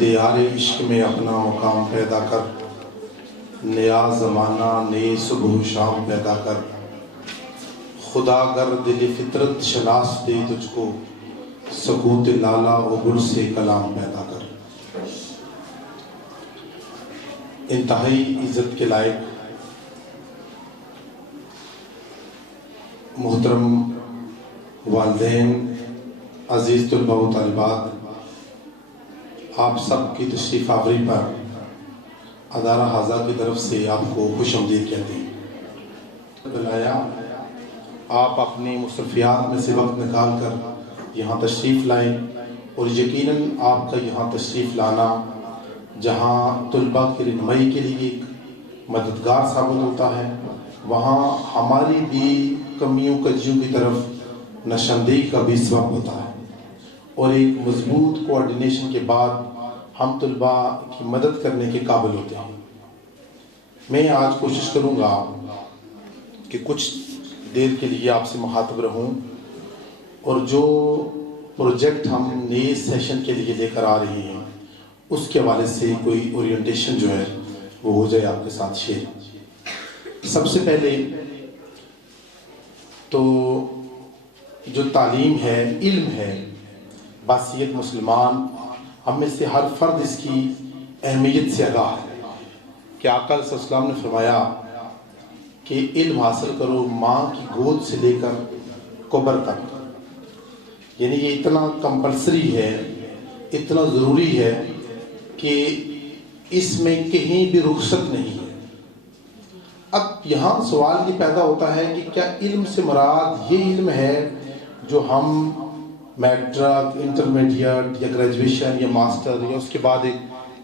دیار عشق میں اپنا مقام پیدا کر، نیا زمانہ نئی صبح و شام پیدا کر، خدا گر دل فطرت شناس دے تجھ کو، سکوت لالا و گل سے کلام پیدا کر۔ انتہائی عزت کے لائق محترم والدین، عزیز طلباء و طالبات، آپ سب کی تشریف آوری پر ادارہ حاضہ کی طرف سے آپ کو خوش آمدید کہتے ہیں۔ بلایا آپ اپنی مصروفیات میں سے وقت نکال کر یہاں تشریف لائیں، اور یقیناً آپ کا یہاں تشریف لانا جہاں طلباء کی رہنمائی کے لیے ایک مددگار ثابت ہوتا ہے، وہاں ہماری بھی کمیوں کجیوں کی طرف نشاندہی کا بھی سبب ہوتا ہے، اور ایک مضبوط کوارڈینیشن کے بعد ہم طلباء کی مدد کرنے کے قابل ہوتے ہیں۔ میں آج کوشش کروں گا کہ کچھ دیر کے لیے آپ سے مخاطب رہوں، اور جو پروجیکٹ ہم نئے سیشن کے لیے لے کر آ رہے ہیں اس کے حوالے سے کوئی اورینٹیشن جو ہے وہ ہو جائے آپ کے ساتھ شیئر۔ سب سے پہلے تو جو تعلیم ہے، علم ہے، بحیثیت مسلمان ہم میں سے ہر فرد اس کی اہمیت سے آگاہ ہے کہ آقا صلی اللہ علیہ وسلم نے فرمایا کہ علم حاصل کرو ماں کی گود سے لے کر قبر تک، یعنی یہ اتنا کمپلسری ہے، اتنا ضروری ہے کہ اس میں کہیں بھی رخصت نہیں ہے۔ اب یہاں سوال یہ پیدا ہوتا ہے کہ کیا علم سے مراد یہ علم ہے جو ہم میٹرک، انٹرمیڈیٹ یا گریجویشن یا ماسٹر یا اس کے بعد ایک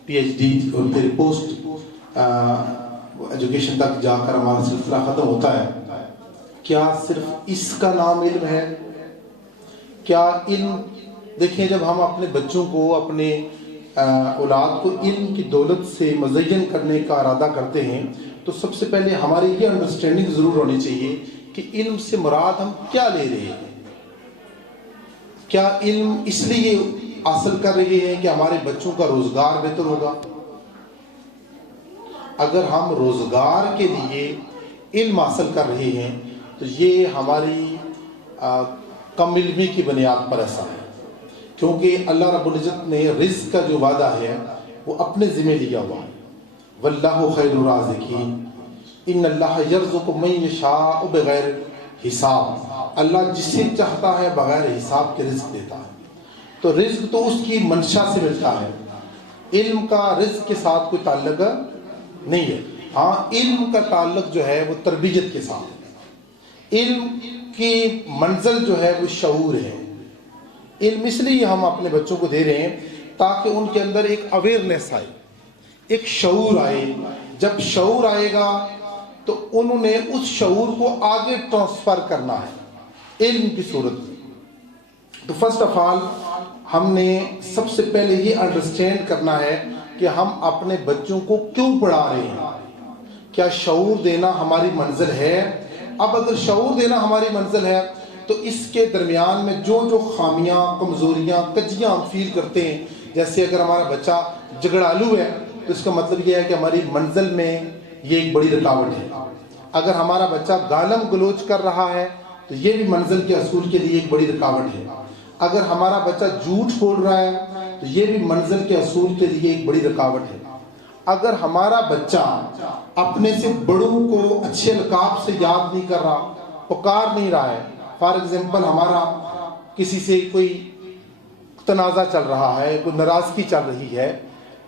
پی ایچ ڈی اور پھر پوسٹ ایجوکیشن تک جا کر ہمارا سلسلہ ختم ہوتا ہے، کیا صرف اس کا نام علم ہے؟ کیا علم، دیکھیں جب ہم اپنے بچوں کو، اپنے اولاد کو علم کی دولت سے مزین کرنے کا ارادہ کرتے ہیں تو سب سے پہلے ہماری یہ انڈرسٹینڈنگ ضرور ہونی چاہیے کہ علم سے مراد ہم کیا لے رہے ہیں۔ کیا علم اس لیے حاصل کر رہے ہیں کہ ہمارے بچوں کا روزگار بہتر ہوگا؟ اگر ہم روزگار کے لیے علم حاصل کر رہے ہیں تو یہ ہماری کم علمی کی بنیاد پر ایسا ہے، کیونکہ اللہ رب العزت نے رزق کا جو وعدہ ہے وہ اپنے ذمہ لیا ہوا ہے۔ واللہ خیر الرازقین، ان اللہ یرزق من یشاء بغیر حساب، اللہ جسے چاہتا ہے بغیر حساب کے رزق دیتا ہے۔ تو رزق تو اس کی منشا سے ملتا ہے، علم کا رزق کے ساتھ کوئی تعلق نہیں ہے۔ ہاں، علم کا تعلق جو ہے وہ تربیت کے ساتھ ہے۔ علم کی منزل جو ہے وہ شعور ہے۔ علم اس لیے ہم اپنے بچوں کو دے رہے ہیں تاکہ ان کے اندر ایک اویئرنیس آئے، ایک شعور آئے۔ جب شعور آئے گا تو انہوں نے اس شعور کو آگے ٹرانسفر کرنا ہے علم کی صورت میں۔ تو فرسٹ آف آل ہم نے سب سے پہلے یہ انڈرسٹینڈ کرنا ہے کہ ہم اپنے بچوں کو کیوں پڑھا رہے ہیں۔ کیا شعور دینا ہماری منزل ہے؟ اب اگر شعور دینا ہماری منزل ہے تو اس کے درمیان میں جو جو خامیاں، کمزوریاں، کجیاں ہم فیل کرتے ہیں، جیسے اگر ہمارا بچہ جھگڑالو ہے تو اس کا مطلب یہ ہے کہ ہماری منزل میں یہ ایک بڑی رکاوٹ ہے۔ اگر ہمارا بچہ گالم گلوچ کر رہا ہے تو یہ بھی منزل کے حصول کے لیے ایک بڑی رکاوٹ ہے۔ اگر ہمارا بچہ جھوٹ بول رہا ہے تو یہ بھی منزل کے حصول کے لیے ایک بڑی رکاوٹ ہے۔ اگر ہمارا بچہ اپنے سے بڑوں کو اچھے القاب سے یاد نہیں کر رہا، پکار نہیں رہا ہے، فار ایگزامپل ہمارا کسی سے کوئی تنازع چل رہا ہے، کوئی ناراضگی چل رہی ہے،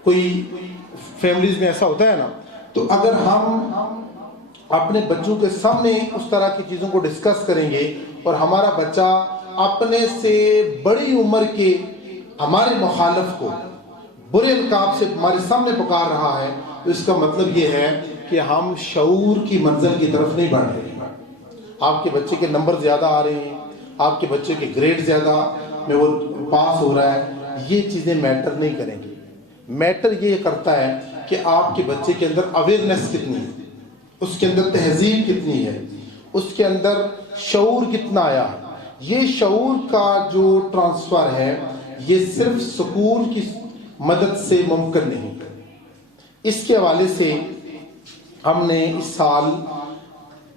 کوئی فیملیز میں ایسا ہوتا ہے نا، تو اگر ہم اپنے بچوں کے سامنے اس طرح کی چیزوں کو ڈسکس کریں گے اور ہمارا بچہ اپنے سے بڑی عمر کے ہمارے مخالف کو برے القاب سے ہمارے سامنے پکار رہا ہے تو اس کا مطلب یہ ہے کہ ہم شعور کی منزل کی طرف نہیں بڑھ رہے ہیں۔ آپ کے بچے کے نمبر زیادہ آ رہے ہیں، آپ کے بچے کے گریڈ زیادہ میں وہ پاس ہو رہا ہے، یہ چیزیں میٹر نہیں کریں گی۔ میٹر یہ کرتا ہے کہ آپ کے بچے کے اندر اویئرنیس کتنی ہے، اس کے اندر تہذیب کتنی ہے، اس کے اندر شعور کتنا آیا ہے۔ یہ شعور کا جو ٹرانسفر ہے یہ صرف سکول کی مدد سے ممکن نہیں۔ اس کے حوالے سے ہم نے اس سال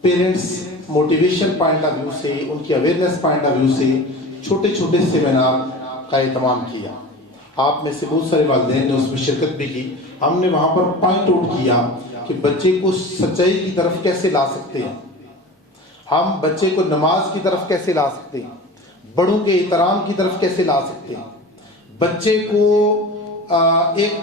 parents motivation point of view سے، ان کی اویئرنیس پوائنٹ آف ویو سے چھوٹے چھوٹے سیمینار کا اہتمام کیا۔ آپ میں سے بہت سارے والدین نے اس میں شرکت بھی کی۔ ہم نے وہاں پر پوائنٹ آؤٹ کیا کہ بچے کو سچائی کی طرف کیسے لا سکتے ہیں، ہم بچے کو نماز کی طرف کیسے لا سکتے ہیں، بڑوں کے احترام کی طرف کیسے لا سکتے ہیں، بچے کو ایک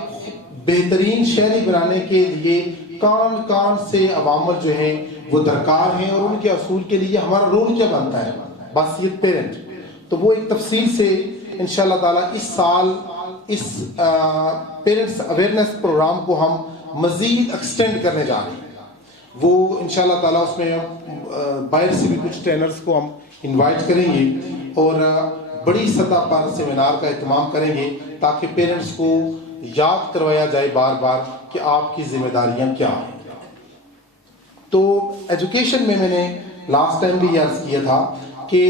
بہترین شہری بنانے کے لیے کون کون سے عوامل جو ہیں وہ درکار ہیں، اور ان کے اصول کے لیے ہمارا رول کیا بنتا ہے بحیثیت پیرنٹ۔ تو وہ ایک تفصیل سے انشاءاللہ تعالیٰ اس سال اس پیرنٹس اویئرنیس پروگرام کو ہم مزید ایکسٹینڈ کرنے جا رہے ہیں۔ وہ انشاءاللہ تعالیٰ اس میں باہر سے بھی کچھ ٹرینرز کو ہم انوائٹ کریں گے اور بڑی سطح پر سیمینار کا اہتمام کریں گے تاکہ پیرنٹس کو یاد کروایا جائے بار بار کہ آپ کی ذمہ داریاں کیا ہیں۔ تو ایجوکیشن میں نے لاسٹ ٹائم بھی یہ عرض کیا تھا کہ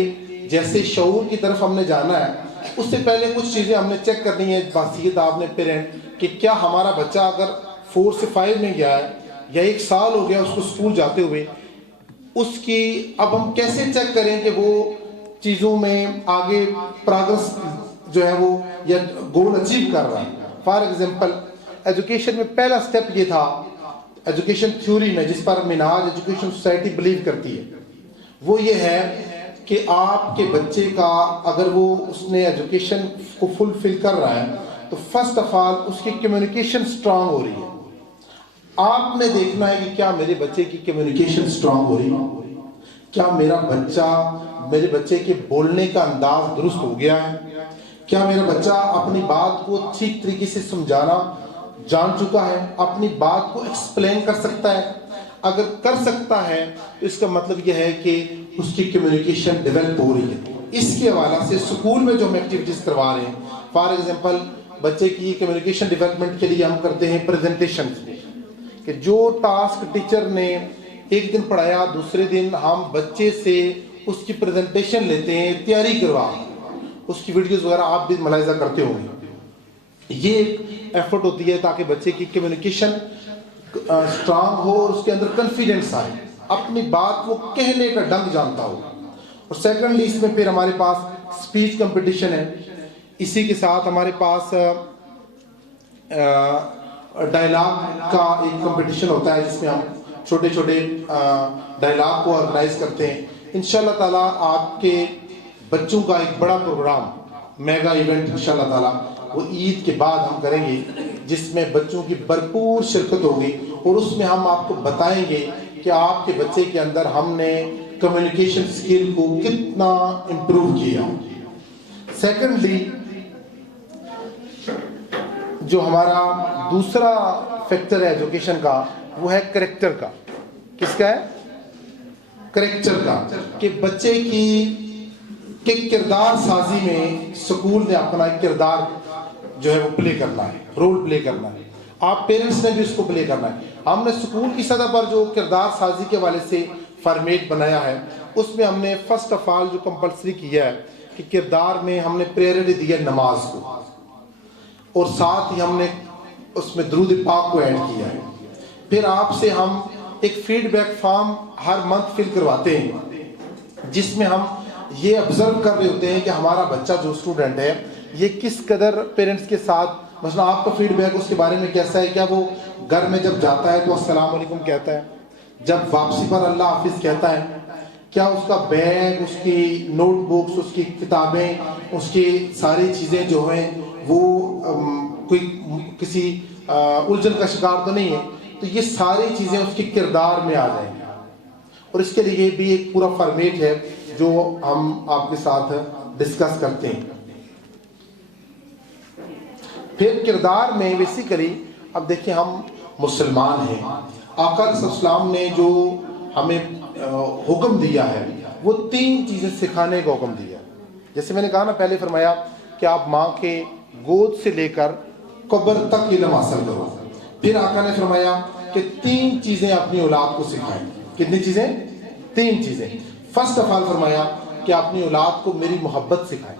جیسے شعور کی طرف ہم نے جانا ہے، اس سے پہلے کچھ چیزیں ہم نے چیک کرنی ہے بحیثیت آپ نے پیرنٹ، کہ کیا ہمارا بچہ اگر 4 سے 5 میں گیا ہے یا 1 سال ہو گیا اس کو اسکول جاتے ہوئے، اس کی اب ہم کیسے چیک کریں کہ وہ چیزوں میں آگے پروگرس جو ہے وہ یا گول اچیو کر رہا ہے۔ فار ایگزامپل ایجوکیشن میں پہلا سٹیپ یہ تھا، ایجوکیشن تھیوری میں جس پر منہاج ایجوکیشن سوسائٹی بلیو کرتی ہے، وہ یہ ہے کہ آپ کے بچے کا اگر وہ اس نے ایجوکیشن کو فلفل کر رہا ہے تو فرسٹ آف آل اس کی کمیونیکیشن سٹرانگ ہو رہی ہے۔ آپ نے دیکھنا ہے کہ کیا میرے بچے کی کمیونیکیشن سٹرانگ ہو رہی ہے، کیا میرے بچے کے بولنے کا انداز درست ہو گیا ہے، کیا میرا بچہ اپنی بات کو ٹھیک طریقے سے سمجھانا جان چکا ہے، اپنی بات کو ایکسپلین کر سکتا ہے۔ اگر کر سکتا ہے تو اس کا مطلب یہ ہے کہ اس کی کمیونیکیشن ڈیولپ ہو رہی ہے۔ اس کے حوالے سے اسکول میں جو ہم ایکٹیویٹیز کروا رہے ہیں، فار ایگزامپل بچے کی کمیونیکیشن ڈیولپمنٹ کے لیے ہم کرتے ہیں پریزنٹیشن، کہ جو ٹاسک ٹیچر نے ایک دن پڑھایا دوسرے دن ہم بچے سے اس کی پریزنٹیشن لیتے ہیں، تیاری کروا، اس کی ویڈیوز وغیرہ آپ بھی ملاحظہ کرتے ہوں گے۔ یہ ایک ایفرٹ ہوتی ہے تاکہ بچے کی کمیونیکیشن سٹرانگ ہو اور اس کے اندر کنفیڈنس آئے، اپنی بات وہ کہنے کا ڈنگ جانتا ہو۔ اور سیکنڈلی اس میں پھر ہمارے پاس اسپیچ کمپٹیشن ہے، اسی کے ساتھ ہمارے پاس ڈائلاگ کا ایک کمپٹیشن ہوتا ہے جس میں ہم چھوٹے چھوٹے ڈائلاگ کو آرگنائز کرتے ہیں۔ انشاءاللہ تعالیٰ آپ کے بچوں کا ایک بڑا پروگرام، میگا ایونٹ انشاءاللہ تعالیٰ وہ عید کے بعد ہم کریں گے، جس میں بچوں کی بھرپور شرکت ہوگی، اور اس میں ہم آپ کو بتائیں گے کہ آپ کے بچے کے اندر ہم نے کمیونیکیشن اسکل کو کتنا امپروو کیا۔ سیکنڈلی جو ہمارا دوسرا فیکٹر ہے ایجوکیشن کا، وہ ہے کریکٹر کا۔ کس کا ہے؟ کریکٹر کا، کہ بچے کی کردار سازی میں سکول نے اپنا ایک کردار جو ہے وہ پلے کرنا ہے، رول پلے کرنا ہے، آپ پیرنٹس نے بھی اس کو پلے کرنا ہے۔ ہم نے سکول کی سطح پر جو کردار سازی کے حوالے سے فارمیٹ بنایا ہے، اس میں ہم نے فرسٹ آف آل جو کمپلسری کیا ہے کہ کردار میں ہم نے پریورٹی دیا نماز کو، اور ساتھ ہی ہم نے اس میں درود پاک کو ایڈ کیا ہے۔ پھر آپ سے ہم ایک فیڈ بیک فارم ہر منتھ فل کرواتے ہیں، جس میں ہم یہ آبزرو کر رہے ہوتے ہیں کہ ہمارا بچہ جو اسٹوڈنٹ ہے یہ کس قدر پیرنٹس کے ساتھ، مثلا آپ کا فیڈ بیک اس کے بارے میں کیسا ہے، کیا وہ گھر میں جب جاتا ہے تو السلام علیکم کہتا ہے، جب واپسی پر اللہ حافظ کہتا ہے، کیا اس کا بیگ، اس کی نوٹ بکس، اس کی کتابیں، اس کی ساری چیزیں جو ہیں وہ کوئی کسی الجھن کا شکار تو نہیں ہے۔ تو یہ ساری چیزیں اس کے کردار میں آ جائیں گی، اور اس کے لیے بھی ایک پورا فارمیٹ ہے جو ہم آپ کے ساتھ ڈسکس کرتے ہیں۔ پھر کردار میں بیسیکلی اب دیکھیں ہم مسلمان ہیں، آقا صلی اللہ علیہ وسلم نے جو ہمیں حکم دیا ہے وہ 3 چیزیں سکھانے کا حکم دیا ہے۔ جیسے میں نے کہا نا پہلے فرمایا کہ آپ ماں کے گود سے لے کر قبر تک علم حاصل کرو۔ پھر آقا نے فرمایا کہ 3 چیزیں اپنی اولاد کو سکھائیں۔ کتنی چیزیں؟ 3 چیزیں۔ فرسٹ آف آل فرمایا کہ اپنی اولاد کو میری محبت سکھائیں،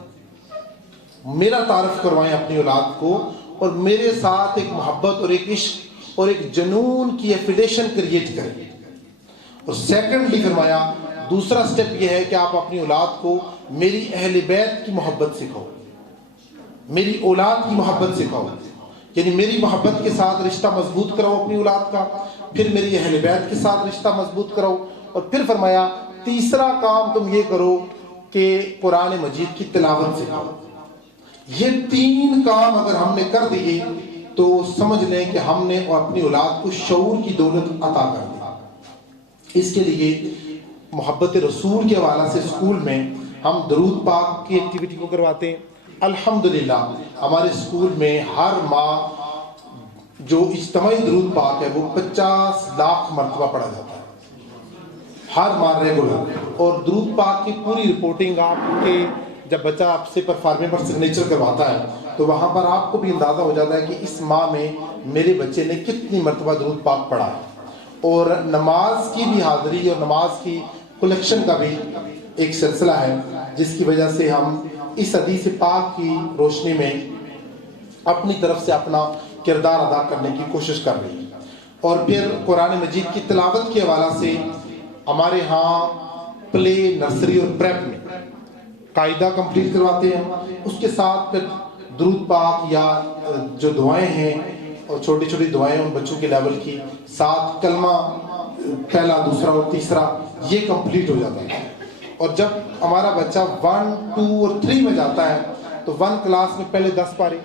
میرا تعارف کروائیں اپنی اولاد کو، اور میرے ساتھ ایک محبت اور ایک عشق اور ایک جنون کی ایفیلیشن کریٹ کریں. اور سیکنڈلی فرمایا دوسرا سٹیپ یہ ہے کہ آپ اپنی اولاد کو میری اہل بیت کی محبت سکھاؤ, میری اولاد کی محبت سکھاؤ, یعنی میری محبت کے ساتھ رشتہ مضبوط کراؤ اپنی اولاد کا, پھر میری اہل بیت کے ساتھ رشتہ مضبوط کراؤ, اور پھر فرمایا تیسرا کام تم یہ کرو کہ قرآن مجید کی تلاوت سکھاؤ. یہ 3 کام اگر ہم نے کر دیے تو سمجھ لیں کہ ہم نے اپنی اولاد کو شعور کی دولت عطا کر دی. اس کے لیے محبت رسول کے حوالے سے اسکول میں ہم درود پاک کی ایکٹیویٹی کو کرواتے ہیں. الحمدللہ ہمارے اسکول میں ہر ماہ جو اجتماعی درود پاک ہے وہ 50 لاکھ مرتبہ پڑھا جاتا ہے ہر ماہ ریگولر. اور درود پاک کی پوری رپورٹنگ آپ کے جب بچہ آپ سے پرفارمنگ پر سگنیچر کرواتا ہے تو وہاں پر آپ کو بھی اندازہ ہو جاتا ہے کہ اس ماہ میں میرے بچے نے کتنی مرتبہ درود پاک پڑھا ہے. اور نماز کی بھی حاضری اور نماز کی کلیکشن کا بھی ایک سلسلہ ہے جس کی وجہ سے ہم اس حدیث پاک کی روشنی میں اپنی طرف سے اپنا کردار ادا کرنے کی کوشش کر رہی ہیں. اور پھر قرآن مجید کی تلاوت کے حوالے سے ہمارے ہاں پلے نرسری اور پریپ میں قاعدہ کمپلیٹ کرواتے ہیں. اس کے ساتھ پھر درود پاک یا جو دعائیں ہیں اور چھوٹی چھوٹی دعائیں ان بچوں کے لیول کی, ساتھ کلمہ پہلا دوسرا اور تیسرا یہ کمپلیٹ ہو جاتا ہے. اور جب ہمارا بچہ 1 2 اور 3 میں جاتا ہے تو 1 کلاس میں پہلے 10 پارے,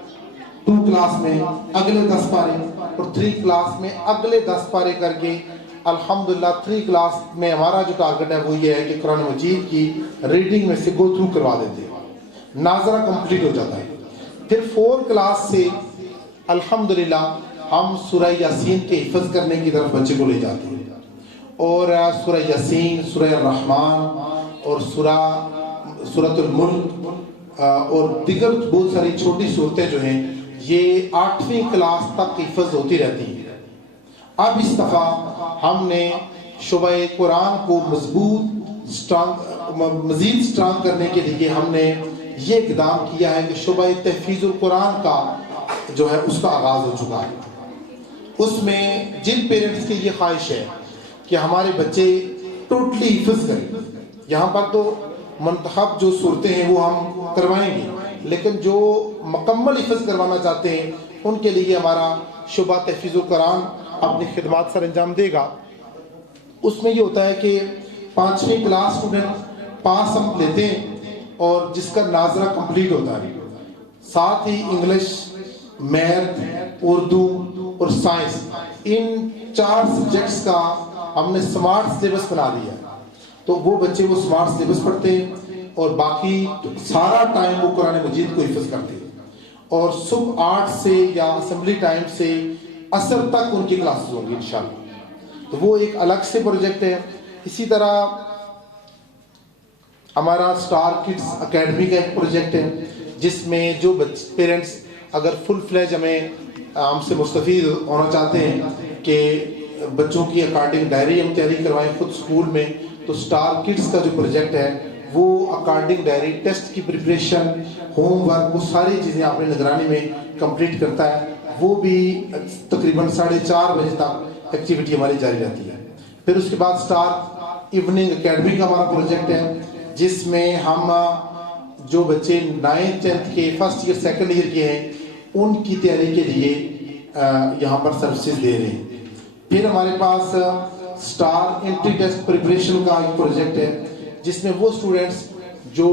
2 کلاس میں اگلے 10 پارے اور 3 کلاس میں اگلے 10 پارے کر کے الحمدللہ 3 کلاس میں ہمارا جو ٹارگٹ ہے وہ یہ ہے کہ قرآن مجید کی ریڈنگ میں سے گو تھرو کروا دیتے ہیں, ناظرہ کمپلیٹ ہو جاتا ہے. پھر 4 کلاس سے الحمدللہ ہم سورہ یاسین کے حفظ کرنے کی طرف بچے کو لے جاتے ہیں. اور سورہ یاسین, سورہ الرحمن اور سورۃ الملک اور دیگر بہت ساری چھوٹی صورتیں جو ہیں یہ 8ویں کلاس تک حفظ ہوتی رہتی ہیں. اب اس دفعہ ہم نے شعبہ قرآن کو مزید سٹرانگ کرنے کے لیے ہم نے یہ اقدام کیا ہے کہ شعبہ تحفیظ القرآن کا جو ہے اس کا آغاز ہو چکا ہے. اس میں جن پیرنٹس کی یہ خواہش ہے کہ ہمارے بچے ٹوٹلی حفظ کریں, یہاں پر تو منتخب جو صورتیں ہیں وہ ہم کروائیں گے, لیکن جو مکمل حفظ کروانا چاہتے ہیں ان کے لیے ہمارا شعبہ تحفیظ القرآن اپنی خدمات سر انجام دے گا. اس میں یہ ہوتا ہے کہ 5ویں کلاس اسٹوڈنٹ پاس ہم لیتے ہیں اور جس کا ناظرہ کمپلیٹ ہوتا ہے, ساتھ ہی انگلش, میتھ, اردو اور سائنس ان 4 سبجیکٹس کا ہم نے سمارٹ سلیبس بنا دیا. تو وہ بچے وہ سمارٹ سلیبس پڑھتے ہیں اور باقی سارا ٹائم وہ قرآن مجید کو حفظ کرتے ہیں. اور صبح 8 سے یا اسمبلی ٹائم سے عصر تک ان کی کلاسز ہوں گی انشاءاللہ. تو وہ ایک الگ سے پروجیکٹ ہے. اسی طرح ہمارا سٹار کڈز اکیڈمی کا ایک پروجیکٹ ہے جس میں جو پیرنٹس اگر فل فلیج ہم سے مستفید ہونا چاہتے ہیں کہ بچوں کی اکارڈنگ ڈائری ہم تیاری کروائیں خود اسکول میں, تو سٹار کڈز کا جو پروجیکٹ ہے وہ اکارڈنگ ڈائری, ٹیسٹ کی پریپریشن, ہوم ورک, وہ ساری چیزیں اپنے نگرانی میں کمپلیٹ کرتا ہے. وہ بھی تقریباً 4:30 بجے تک ایکٹیویٹی ہماری جاری رہتی ہے. پھر اس کے بعد سٹار ایوننگ اکیڈمی کا ہمارا پروجیکٹ ہے جس میں ہم جو بچے 9th 10th کے فرسٹ ایئر سیکنڈ ایئر کے ہیں ان کی تیاری کے لیے یہاں پر سروسز دے رہے ہیں. پھر ہمارے پاس سٹار انٹری ٹیسٹ پریپریشن کا ایک پروجیکٹ ہے جس میں وہ اسٹوڈنٹس جو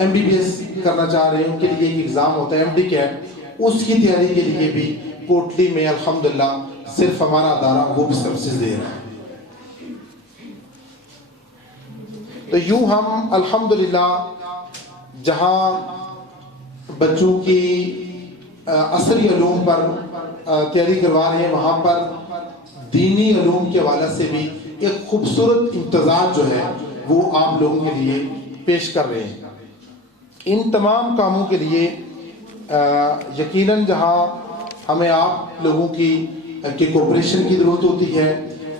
MBBS کرنا چاہ رہے ہیں ان کے لیے ایک ایگزام ہوتا ہے MD CAT, اس کی تیاری کے لیے بھی کوٹلی میں الحمدللہ صرف ہمارا ادارہ وہ بھی سروسز دے رہا ہے. تو یوں ہم الحمدللہ جہاں بچوں کی عصری علوم پر تیاری کروا رہے ہیں وہاں پر دینی علوم کے حوالے سے بھی ایک خوبصورت امتزاج جو ہے وہ آپ لوگوں کے لیے پیش کر رہے ہیں. ان تمام کاموں کے لیے یقیناً جہاں ہمیں آپ لوگوں کی کوپریشن کی ضرورت ہوتی ہے,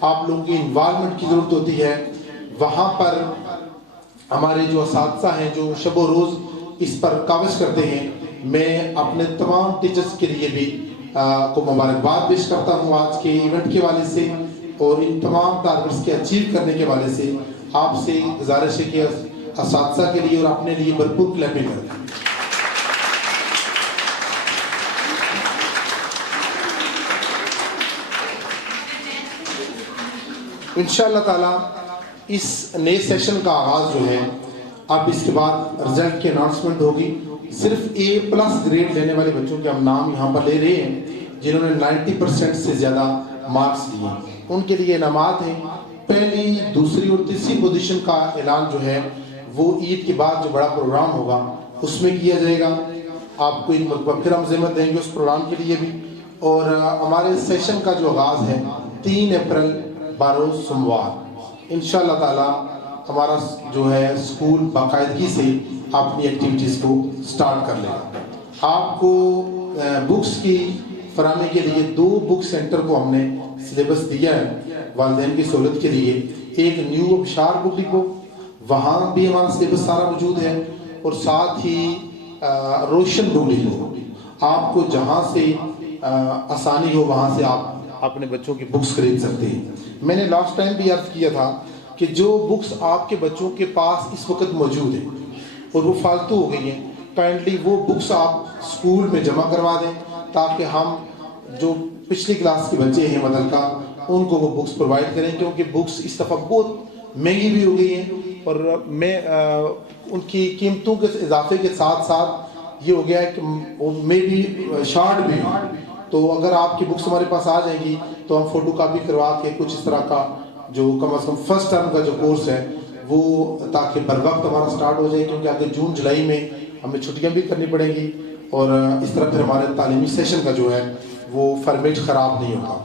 آپ لوگوں کی انوالومنٹ کی ضرورت ہوتی ہے, وہاں پر ہمارے جو اساتذہ ہیں جو شب و روز اس پر کاوش کرتے ہیں میں اپنے تمام ٹیچرز کے لیے بھی کو مبارکباد پیش کرتا ہوں آج کے ایونٹ کے والے سے، اور ان تمام ٹارگٹس کے اچیو کرنے کے والے سے آپ سے گزارش ہے کہ اساتذہ کے لیے اور اپنے لیے بھرپور کلیپنگ کریں۔ انشاءاللہ تعالیٰ اس نئے سیشن کا آغاز جو ہے اب اس کے بعد رزلٹ کی اناؤنسمنٹ ہوگی۔ صرف A+ گریڈ لینے والے بچوں کے ہم نام یہاں پر لے رہے ہیں جنہوں نے 90% سے زیادہ مارکس دیے، ان کے لیے انعامات ہیں۔ پہلی، دوسری اور تیسری پوزیشن کا اعلان جو ہے وہ عید کے بعد جو بڑا پروگرام ہوگا اس میں کیا جائے گا۔ آپ کو ایک مرتبہ پھر ہم ذمت دیں گے اس پروگرام کے لیے بھی۔ اور ہمارے سیشن کا جو آغاز ہے 3 اپریل بروز سوموار، انشاءاللہ تعالی ہمارا جو ہے اسکول باقاعدگی سے اپنی ایکٹیویٹیز کو سٹارٹ کر لے گا۔ آپ کو بکس کی فراہمی کے لیے 2 بک سینٹر کو ہم نے سلیبس دیا ہے والدین کی سہولت کے لیے۔ ایک نیو ابشار بک ڈپو، وہاں بھی ہمارا سلیبس سارا موجود ہے، اور ساتھ ہی روشن بک ڈپو، آپ کو جہاں سے آسانی ہو وہاں سے آپ اپنے بچوں کی بکس خرید سکتے ہیں۔ میں نے لاسٹ ٹائم بھی عرض کیا تھا کہ جو بکس آپ کے بچوں کے پاس اس وقت موجود ہیں اور وہ فالتو ہو گئی ہیں، کائنڈلی وہ بکس آپ اسکول میں جمع کروا دیں تاکہ ہم جو پچھلی کلاس کے بچے ہیں متعلقہ ان کو وہ بکس پرووائڈ کریں، کیونکہ بکس اس دفعہ بہت مہنگی بھی ہو گئی ہیں، اور میں ان کی قیمتوں کے اضافے کے ساتھ ساتھ یہ ہو گیا ہے کہ مے بھی شارٹ بھی، تو اگر آپ کی بکس ہمارے پاس آ جائیں گی تو ہم فوٹو کاپی کروا کے کچھ اس طرح کا جو کم از کم فرسٹ ٹرم کا جو کورس ہے وہ تاکہ بر وقت ہمارا سٹارٹ ہو جائے، کیونکہ آگے جون جولائی میں ہمیں چھٹیاں بھی کرنی پڑیں گی، اور اس طرح پھر ہمارے تعلیمی سیشن کا جو ہے وہ فارمیٹ خراب نہیں ہوگا۔